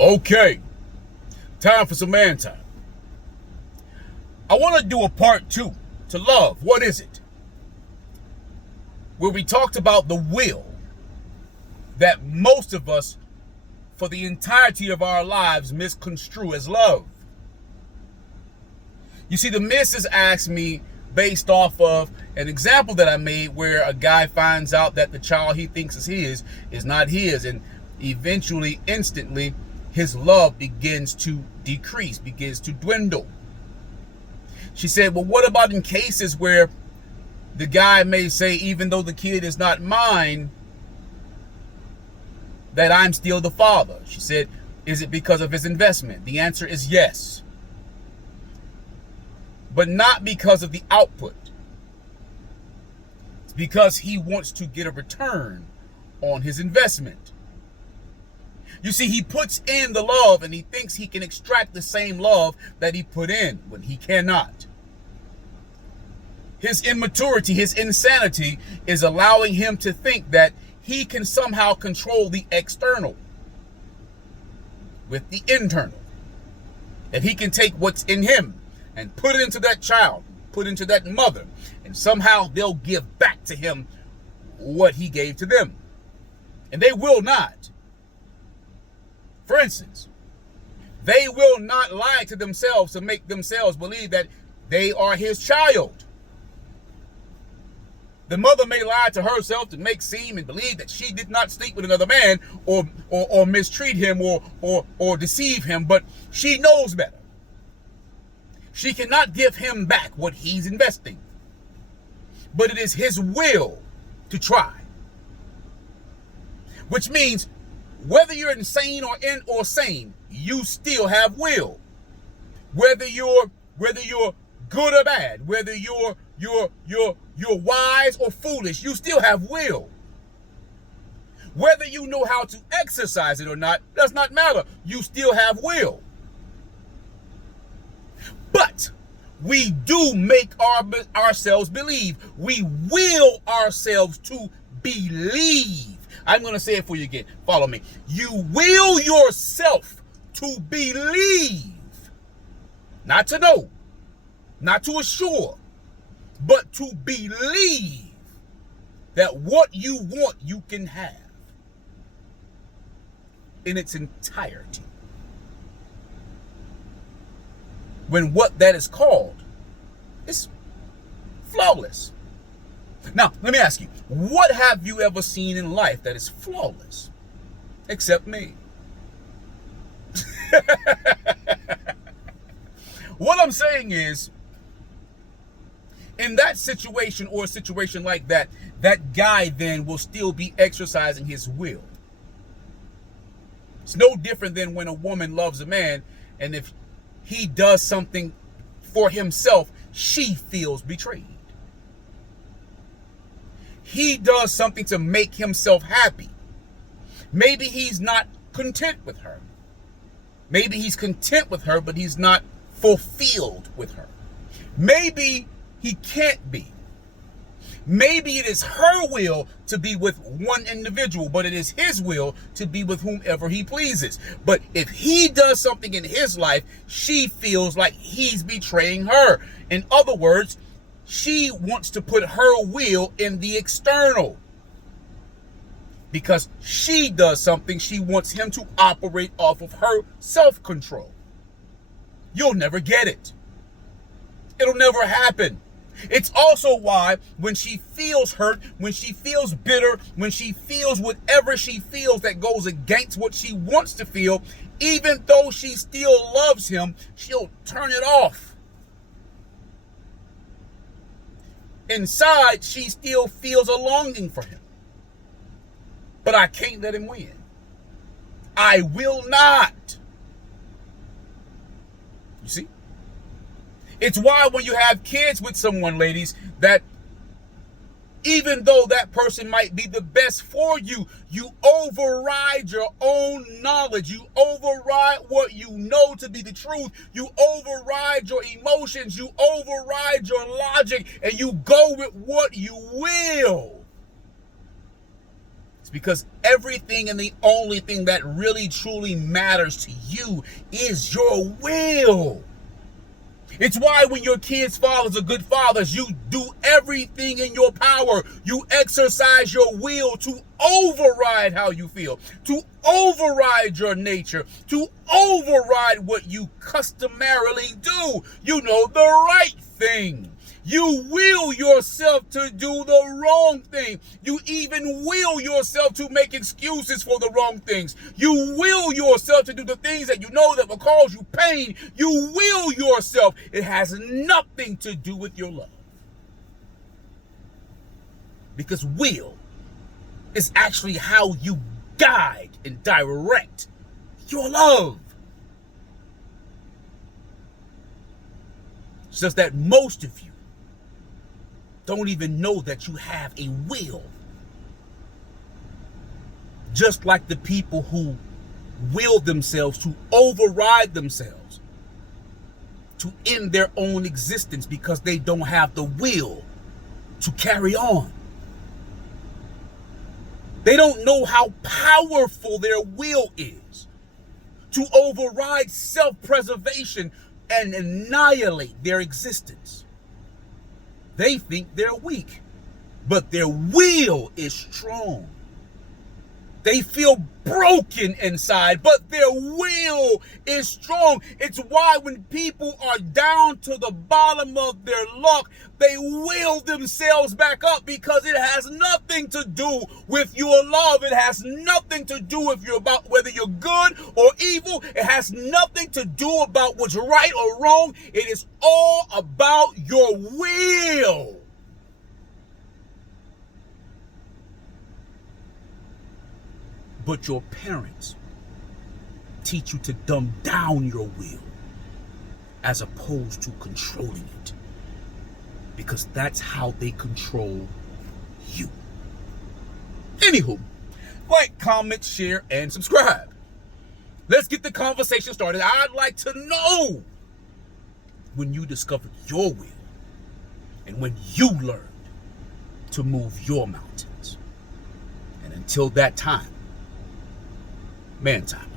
Okay, time for some man time. I want to do a part 2 to love. What is it? Where we talked about the will that most of us, for the entirety of our lives, misconstrue as love. You see, the missus asked me based off of an example that I made where a guy finds out that the child he thinks is his is not his, and eventually, instantly, his love begins to decrease, begins to dwindle. She said, well, what about in cases where the guy may say, even though the kid is not mine, that I'm still the father? She said, is it because of his investment? The answer is yes. But not because of the output. It's because he wants to get a return on his investment. You see, he puts in the love and he thinks he can extract the same love that he put in when he cannot. His immaturity, his insanity is allowing him to think that he can somehow control the external with the internal. That he can take what's in him and put it into that child, put into that mother, and somehow they'll give back to him what he gave to them. And they will not. For instance, they will not lie to themselves to make themselves believe that they are his child. The mother may lie to herself to make seem and believe that she did not sleep with another man or mistreat him or deceive him, but she knows better. She cannot give him back what he's investing. But it is his will to try. Which means whether you're insane or sane, you still have will. Whether you're good or bad, whether you're wise or foolish, you still have will. Whether you know how to exercise it or not does not matter. You still have will. But we do make ourselves believe. We will ourselves to believe. I'm going to say it for you again. Follow me. You will yourself to believe. Not to know. Not to assure. But to believe that what you want, you can have in its entirety. When what that is called is flawless. Now, let me ask you, what have you ever seen in life that is flawless? Except me. What I'm saying is, in that situation or a situation like that, that guy then will still be exercising his will. It's no different than when a woman loves a man, and if he does something for himself, she feels betrayed. He does something to make himself happy. Maybe he's not content with her. Maybe he's content with her, but he's not fulfilled with her. Maybe he can't be. Maybe it is her will to be with one individual, but it is his will to be with whomever he pleases. But if he does something in his life, she feels like he's betraying her. In other words, she wants to put her will in the external. Because she does something, she wants him to operate off of her self-control. You'll never get it. It'll never happen. It's also why when she feels hurt, when she feels bitter, when she feels whatever she feels that goes against what she wants to feel, even though she still loves him, she'll turn it off. Inside, she still feels a longing for him. But I can't let him win. I will not. You see? It's why when you have kids with someone, ladies, that even though that person might be the best for you, you override your own knowledge. You override what you know to be the truth. You override your emotions. You override your logic, and you go with what you will. It's because everything and the only thing that really truly matters to you is your will. It's why when your kids' fathers are good fathers, you do everything in your power. You exercise your will to override how you feel, to override your nature, to override what you customarily do. You know, the right thing. You will yourself to do the wrong thing. You even will yourself to make excuses for the wrong things. You will yourself to do the things that you know that will cause you pain. You will yourself. It has nothing to do with your love. Because will is actually how you guide and direct your love. It's just that most of you don't even know that you have a will. Just like the people who will themselves to override themselves, to end their own existence because they don't have the will to carry on. They don't know how powerful their will is to override self-preservation and annihilate their existence. They think they're weak, but their will is strong. They feel broken inside, but their will is strong. It's why when people are down to the bottom of their luck, they will themselves back up, because it has nothing to do with your love. It has nothing to do with whether you're good or evil. It has nothing to do about what's right or wrong. It is all about your will. But your parents teach you to dumb down your will as opposed to controlling it, because that's how they control you. Anywho, like, comment, share, and subscribe. Let's get the conversation started. I'd like to know when you discovered your will and when you learned to move your mountains. And until that time, man time.